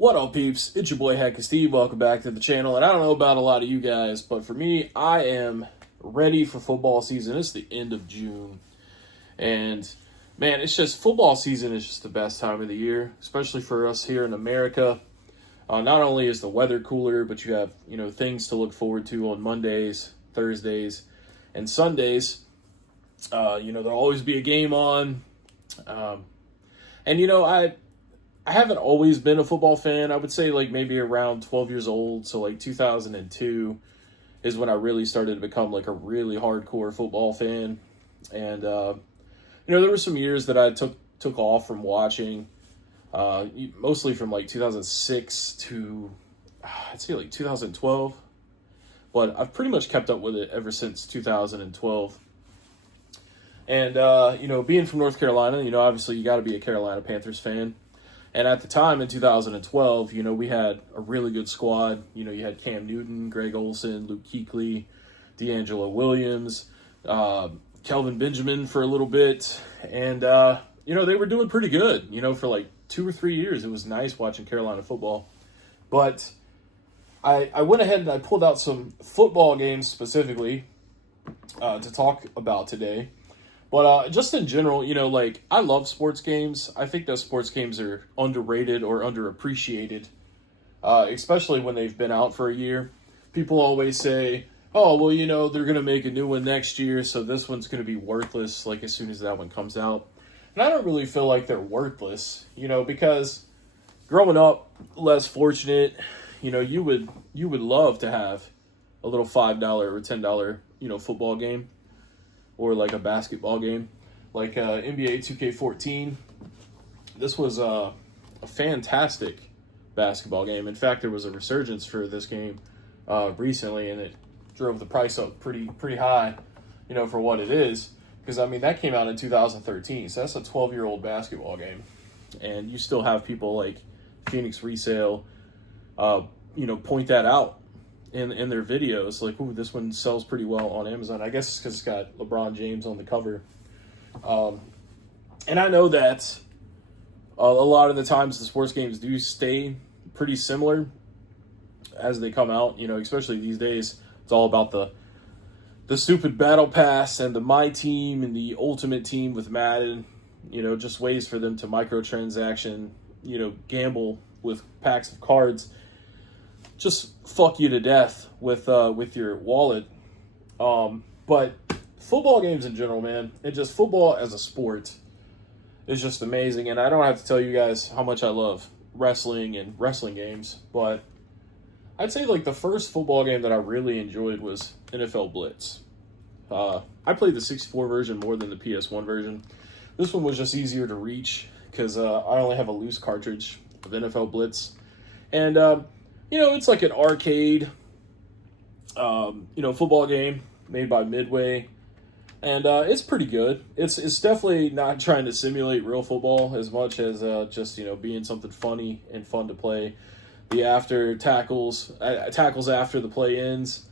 What up, peeps? It's your boy Heckin Steve. Welcome back to the channel. And I don't know about a lot of you guys, but for me, I am ready for football season. It's the end of June. And man, it's just football season is just the best time of the year, especially for us here in America. Not only is the weather cooler, but you have, things to look forward to on Mondays, Thursdays, and Sundays. There'll always be a game on. I haven't always been a football fan. I would say like maybe around 12 years old. So like 2002 is when I really started to become like a really hardcore football fan. And, there were some years that I took off from watching, mostly from like 2006 to, I'd say like 2012. But I've pretty much kept up with it ever since 2012. And, being from North Carolina, obviously you got to be a Carolina Panthers fan. And at the time in 2012, we had a really good squad. You had Cam Newton, Greg Olsen, Luke Kuechly, D'Angelo Williams, Kelvin Benjamin for a little bit. And, they were doing pretty good, for like 2 or 3 years. It was nice watching Carolina football. But I went ahead and I pulled out some football games specifically to talk about today. But just in general, I love sports games. I think that sports games are underrated or underappreciated, especially when they've been out for a year. People always say, oh, well, they're going to make a new one next year, so this one's going to be worthless, like, as soon as that one comes out. And I don't really feel like they're worthless, because growing up less fortunate, you would love to have a little $5 or $10, football game. Or like a basketball game, like NBA 2K14. This was a fantastic basketball game. In fact, there was a resurgence for this game recently, and it drove the price up pretty high, for what it is. Because, that came out in 2013, so that's a 12-year-old basketball game. And you still have people like Phoenix Resale, point that out in their videos, like, ooh, this one sells pretty well on Amazon. I guess it's because it's got LeBron James on the cover. And I know that a lot of the times the sports games do stay pretty similar as they come out, especially these days. It's all about the stupid battle pass and the My Team and the Ultimate Team with Madden, just ways for them to microtransaction, gamble with packs of cards. Just fuck you to death with your wallet. But football games in general, man, and just football as a sport is just amazing. And I don't have to tell you guys how much I love wrestling and wrestling games, but I'd say like the first football game that I really enjoyed was NFL Blitz. I played the 64 version more than the PS1 version. This one was just easier to reach because I only have a loose cartridge of NFL Blitz. And, it's like an arcade, football game made by Midway, and it's pretty good. It's definitely not trying to simulate real football as much as just being something funny and fun to play. The after tackles after the play ends,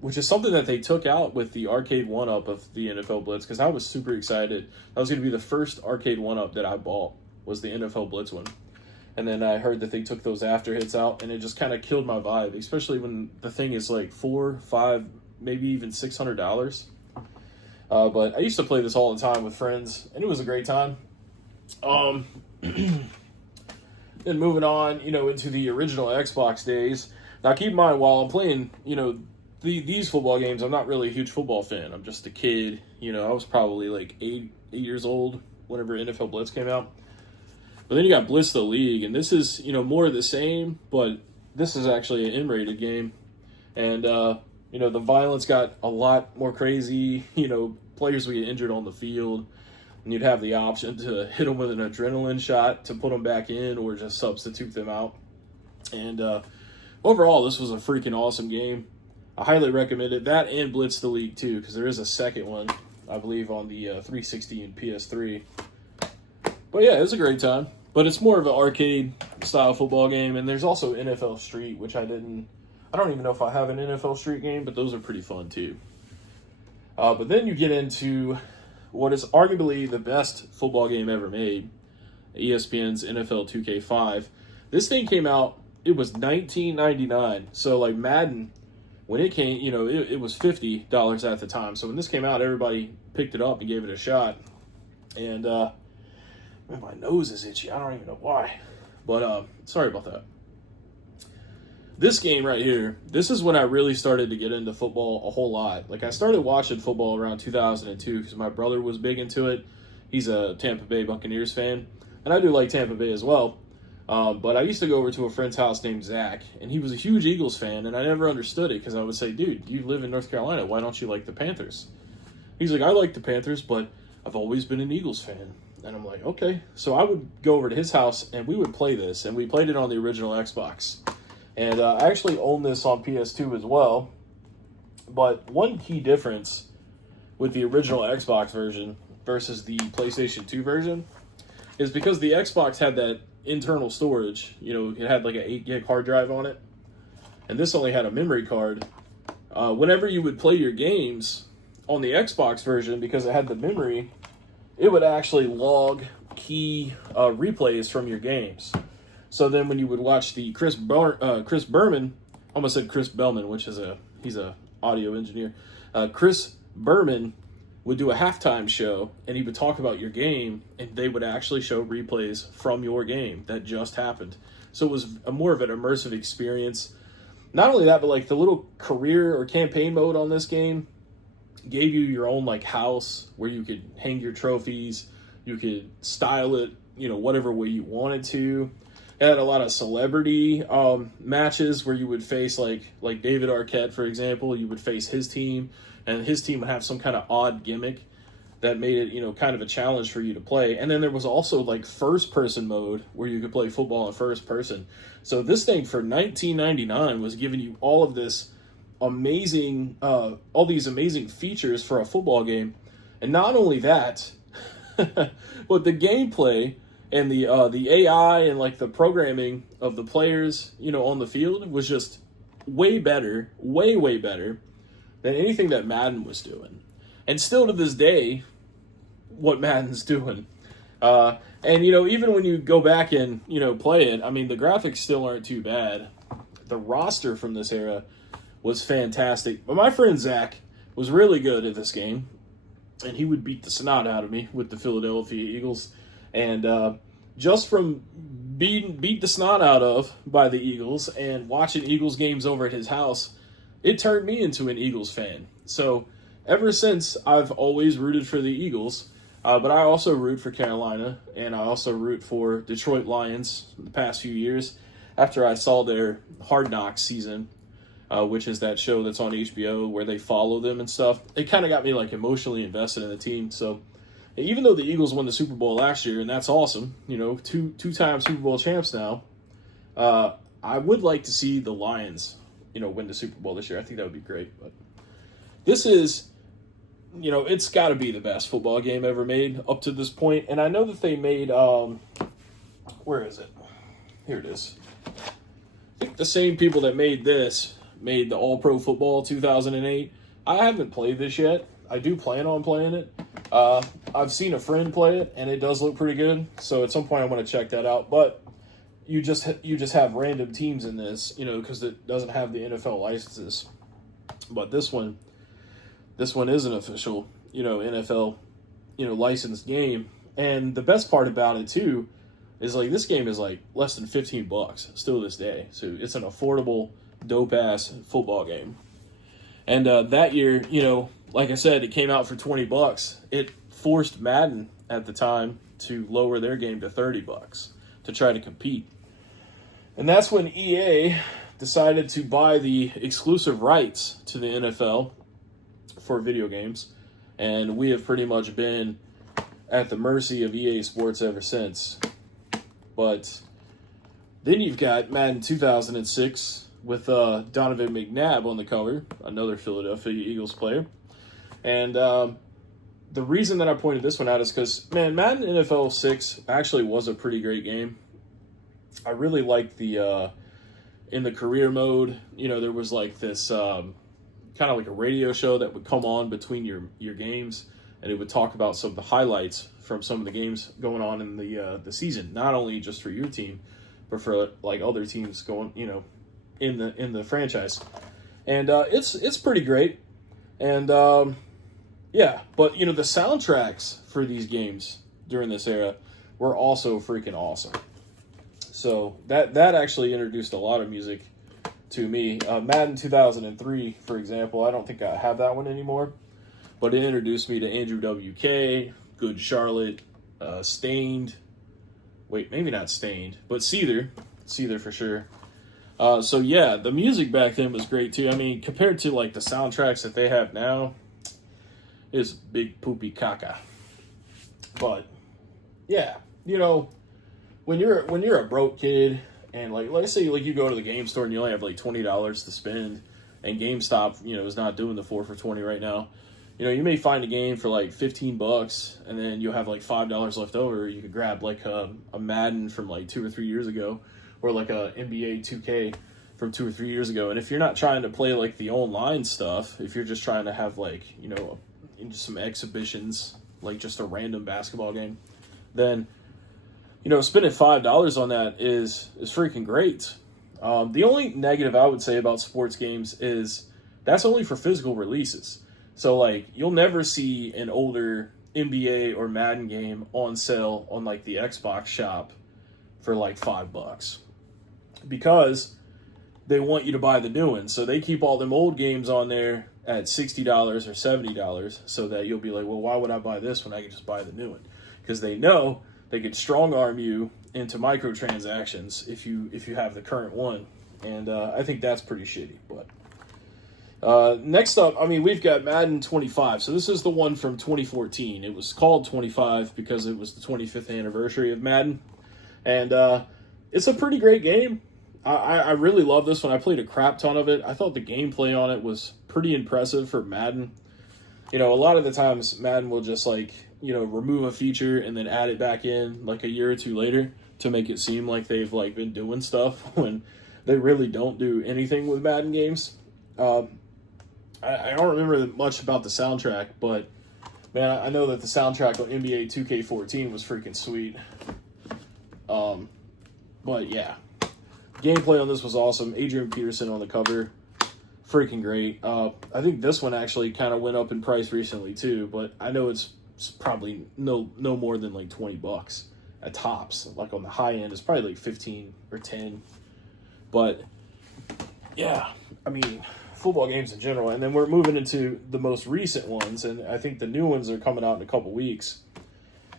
which is something that they took out with the arcade one-up of the NFL Blitz, because I was super excited. That was going to be the first arcade one-up that I bought, was the NFL Blitz one. And then I heard that they took those after hits out, and it just kind of killed my vibe, especially when the thing is like $400, $500, maybe even $600. But I used to play this all the time with friends, and it was a great time. Then moving on, into the original Xbox days. Now, keep in mind, while I'm playing, these football games, I'm not really a huge football fan. I'm just a kid. I was probably like 8 years old whenever NFL Blitz came out. But then you got Blitz the League, and this is, more of the same, but this is actually an M-rated game. And, the violence got a lot more crazy. Players would get injured on the field, and you'd have the option to hit them with an adrenaline shot to put them back in or just substitute them out. And overall, this was a freaking awesome game. I highly recommend it. That and Blitz the League, too, because there is a second one, I believe, on the 360 and PS3. But yeah, it was a great time. But it's more of an arcade-style football game, and there's also NFL Street, which I don't even know if I have an NFL Street game, but those are pretty fun, too. But then you get into what is arguably the best football game ever made, ESPN's NFL 2K5. This thing came out, it was $19.99. So like Madden, when it came, it was $50 at the time. So when this came out, everybody picked it up and gave it a shot. And man, my nose is itchy. I don't even know why. But sorry about that. This game right here, this is when I really started to get into football a whole lot. Like, I started watching football around 2002 because my brother was big into it. He's a Tampa Bay Buccaneers fan, and I do like Tampa Bay as well. But I used to go over to a friend's house named Zach, and he was a huge Eagles fan, and I never understood it because I would say, dude, you live in North Carolina. Why don't you like the Panthers? He's like, I like the Panthers, but I've always been an Eagles fan. And I'm like, okay. So I would go over to his house, and we would play this, and we played it on the original Xbox. And I actually own this on PS2 as well. But one key difference with the original Xbox version versus the PlayStation 2 version is because the Xbox had that internal storage. It had like an 8 gig hard drive on it. And this only had a memory card. Whenever you would play your games on the Xbox version, because it had the memory, it would actually log key replays from your games. So then when you would watch the Chris Berman, almost said Chris Bellman, which is he's a audio engineer. Chris Berman would do a halftime show, and he would talk about your game, and they would actually show replays from your game that just happened. So it was more of an immersive experience. Not only that, but like the little career or campaign mode on this game gave you your own like house where you could hang your trophies, you could style it, whatever way you wanted to. It had a lot of celebrity matches where you would face like David Arquette, for example. You would face his team, and his team would have some kind of odd gimmick that made it, kind of a challenge for you to play. And then there was also like first-person mode where you could play football in first person. So this thing for $19.99 was giving you all of this amazing, all these amazing features for a football game. And not only that, but the gameplay and the AI and like the programming of the players, on the field was just way better, way better than anything that Madden was doing. And still to this day, what Madden's doing. And, even when you go back and, play it, I mean, the graphics still aren't too bad. The roster from this era was fantastic. But my friend Zach was really good at this game, and he would beat the snot out of me with the Philadelphia Eagles. And just from being beat the snot out of by the Eagles and watching Eagles games over at his house, it turned me into an Eagles fan. So ever since, I've always rooted for the Eagles, but I also root for Carolina, and I also root for Detroit Lions the past few years after I saw their Hard Knocks season, which is that show that's on HBO where they follow them and stuff. It kind of got me like emotionally invested in the team. So even though the Eagles won the Super Bowl last year, and that's awesome, two-time Super Bowl champs now, I would like to see the Lions, win the Super Bowl this year. I think that would be great. But this is, it's got to be the best football game ever made up to this point. And I know that they made, where is it? Here it is. I think the same people that made this made the All-Pro Football 2008. I haven't played this yet. I do plan on playing it. I've seen a friend play it, and it does look pretty good. So at some point I want to check that out. But you just have random teams in this, because it doesn't have the NFL licenses. But this one is an official, NFL, licensed game. And the best part about it too is like this game is like less than $15 still this day. So it's an affordable, dope ass football game. And that year, like I said, it came out for $20. It forced Madden at the time to lower their game to $30 to try to compete. And that's when EA decided to buy the exclusive rights to the NFL for video games. And we have pretty much been at the mercy of EA Sports ever since. But then you've got Madden 2006 with Donovan McNabb on the cover, another Philadelphia Eagles player. And the reason that I pointed this one out is because, man, Madden NFL 6 actually was a pretty great game. I really liked the, in the career mode, there was like this kind of like a radio show that would come on between your games, and it would talk about some of the highlights from some of the games going on in the season, not only just for your team, but for like other teams going, in the franchise. And it's pretty great. And yeah, but the soundtracks for these games during this era were also freaking awesome. So that actually introduced a lot of music to me. Madden 2003, for example, I don't think I have that one anymore, but it introduced me to Andrew WK, Good Charlotte, Stained. Wait, maybe not Stained, but Seether for sure. So yeah, the music back then was great too. I mean, compared to like the soundtracks that they have now, it's big poopy caca. But yeah, when you're a broke kid and like let's say like you go to the game store and you only have like $20 to spend, and GameStop is not doing the 4 for $20 right now. You may find a game for like $15, and then you'll have like $5 left over. You could grab like a Madden from like 2 or 3 years ago, or like a NBA 2K from 2 or 3 years ago. And if you're not trying to play like the online stuff, if you're just trying to have like some exhibitions, like just a random basketball game, then spending $5 on that is freaking great. The only negative I would say about sports games is that's only for physical releases. So like you'll never see an older NBA or Madden game on sale on like the Xbox shop for like $5 because they want you to buy the new one. So they keep all them old games on there at $60 or $70 so that you'll be like, well, why would I buy this when I can just buy the new one? Because they know they could strong arm you into microtransactions if you have the current one. And I think that's pretty shitty. But next up, I mean, we've got Madden 25. So this is the one from 2014. It was called 25 because it was the 25th anniversary of Madden. And it's a pretty great game. I really love this one. I played a crap ton of it. I thought the gameplay on it was pretty impressive for Madden. A lot of the times Madden will just like, remove a feature and then add it back in like a year or two later to make it seem like they've like been doing stuff when they really don't do anything with Madden games. I don't remember much about the soundtrack, but man, I know that the soundtrack on NBA 2K14 was freaking sweet. But yeah, gameplay on this was awesome. Adrian Peterson on the cover, freaking great. I think this one actually kind of went up in price recently too, but I know it's probably no more than like $20 at tops. Like on the high end, it's probably like 15 or 10. But yeah, I mean, football games in general. And then we're moving into the most recent ones, and I think the new ones are coming out in a couple weeks.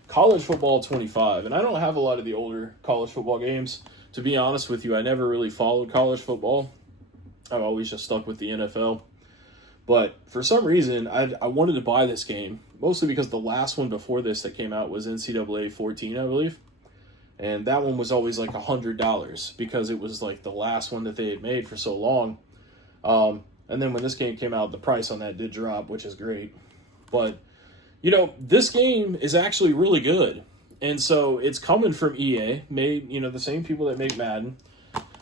College Football 25. And I don't have a lot of the older college football games. To be honest with you, I never really followed college football. I've always just stuck with the NFL. But for some reason, I wanted to buy this game, mostly because the last one before this that came out was NCAA 14, I believe. And that one was always like $100 because it was like the last one that they had made for so long. And then when this game came out, the price on that did drop, which is great. But, this game is actually really good. And so it's coming from EA, made, the same people that make Madden.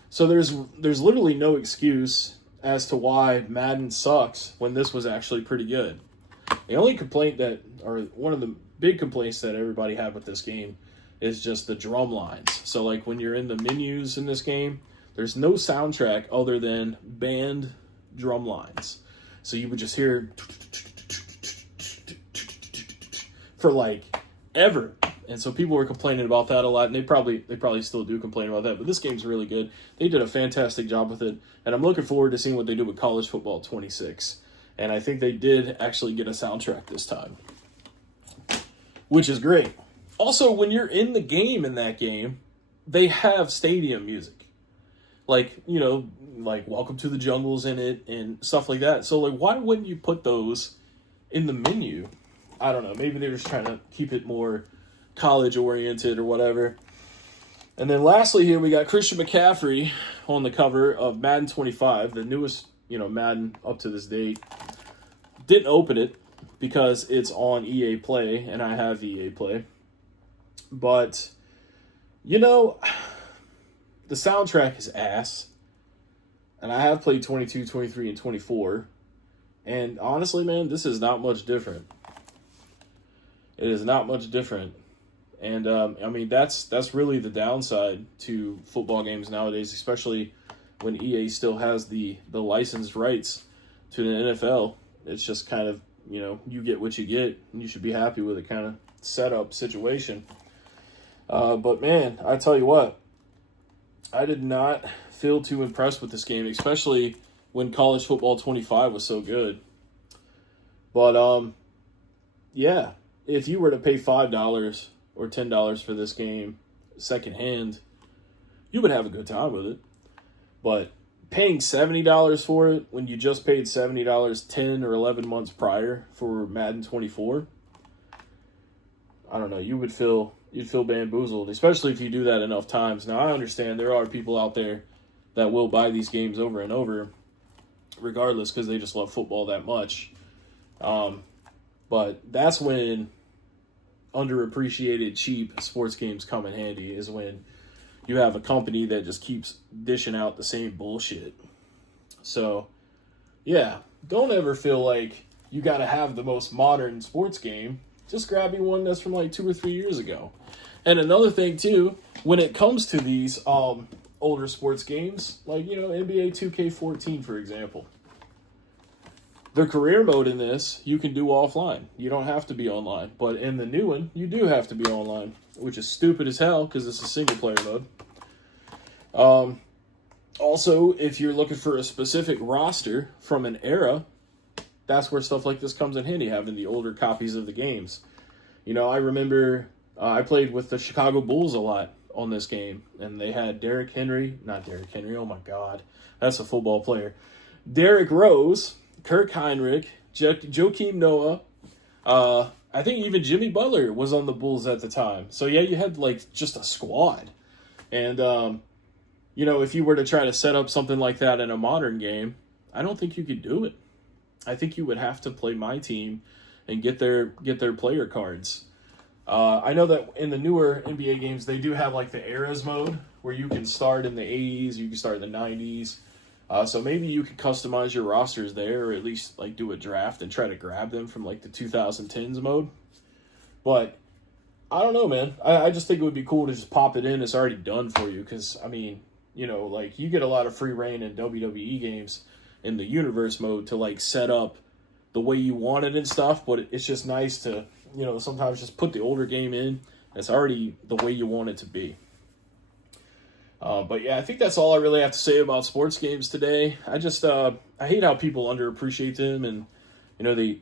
So there's literally no excuse as to why Madden sucks when this was actually pretty good. The only complaint or one of the big complaints that everybody had with this game is just the drum lines. So like when you're in the menus in this game, there's no soundtrack other than band drum lines. So you would just hear for like ever. And so people were complaining about that a lot, and they probably still do complain about that. But this game's really good. They did a fantastic job with it, and I'm looking forward to seeing what they do with College Football 26. And I think they did actually get a soundtrack this time, which is great. Also, when you're in the game in that game, they have stadium music, like like Welcome to the Jungle's in it and stuff like that. So like, why wouldn't you put those in the menu? I don't know. Maybe they were just trying to keep it more college oriented or whatever. And then lastly here we got Christian McCaffrey on the cover of Madden 25, the newest Madden up to this date. Didn't open it because it's on EA Play and I have EA Play, but the soundtrack is ass, and I have played 22, 23, and 24, and honestly, man, this is not much different. It is not much different. And I mean, that's really the downside to football games nowadays, especially when EA still has the licensed rights to the NFL. It's just kind of, you get what you get, and you should be happy with it kind of setup situation. But man, I tell you what, I did not feel too impressed with this game, especially when College Football 25 was so good. But yeah, if you were to pay $5 or $10 for this game secondhand, you would have a good time with it. But paying $70 for it when you just paid $70 10 or 11 months prior for Madden 24, I don't know, you'd feel bamboozled, especially if you do that enough times. Now, I understand there are people out there that will buy these games over and over, regardless, because they just love football that much. But that's when underappreciated, cheap sports games come in handy, is when you have a company that just keeps dishing out the same bullshit. So, yeah, don't ever feel like you got to have the most modern sports game. Just grab you one that's from like 2 or 3 years ago. And another thing, too, when it comes to these older sports games, like, NBA 2K14, for example, the career mode in this, you can do offline. You don't have to be online. But in the new one, you do have to be online, which is stupid as hell because it's a single-player mode. Also, if you're looking for a specific roster from an era, that's where stuff like this comes in handy, having the older copies of the games. I remember I played with the Chicago Bulls a lot on this game, and they had not Derrick Henry, oh my God, that's a football player. Derrick Rose, Kirk Heinrich, Joakim Noah, I think even Jimmy Butler was on the Bulls at the time. So yeah, you had like just a squad. And, if you were to try to set up something like that in a modern game, I don't think you could do it. I think you would have to play my team and get their player cards. I know that in the newer NBA games, they do have like the eras mode where you can start in the 80s, you can start in the 90s. So maybe you could customize your rosters there, or at least like do a draft and try to grab them from like the 2010s mode. But I don't know, man. I just think it would be cool to just pop it in. It's already done for you because, I mean, like you get a lot of free reign in WWE games in the universe mode to like set up the way you want it and stuff. But it's just nice to, sometimes just put the older game in. It's already the way you want it to be. But yeah, I think that's all I really have to say about sports games today. I just, I hate how people underappreciate them and,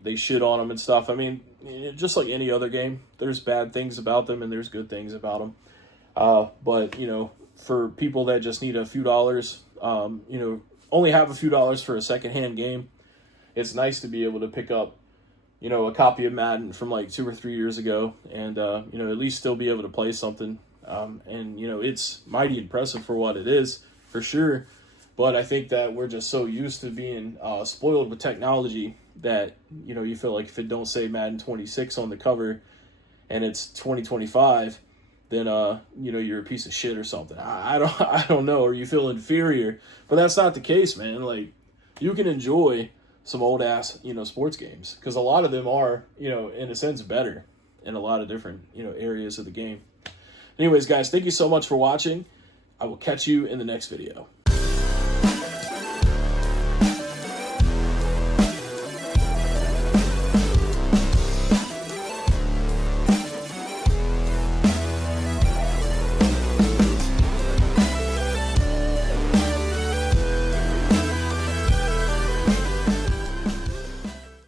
they shit on them and stuff. I mean, just like any other game, there's bad things about them and there's good things about them. But, for people that just need a few dollars, only have a few dollars for a secondhand game, it's nice to be able to pick up, a copy of Madden from like 2 or 3 years ago and, at least still be able to play something. And it's mighty impressive for what it is, for sure. But I think that we're just so used to being spoiled with technology that, you feel like if it don't say Madden 26 on the cover and it's 2025, then, you're a piece of shit or something. I don't know, or you feel inferior. But that's not the case, man. Like, you can enjoy some old-ass, sports games. Because a lot of them are, in a sense, better in a lot of different, areas of the game. Anyways, guys, thank you so much for watching. I will catch you in the next video.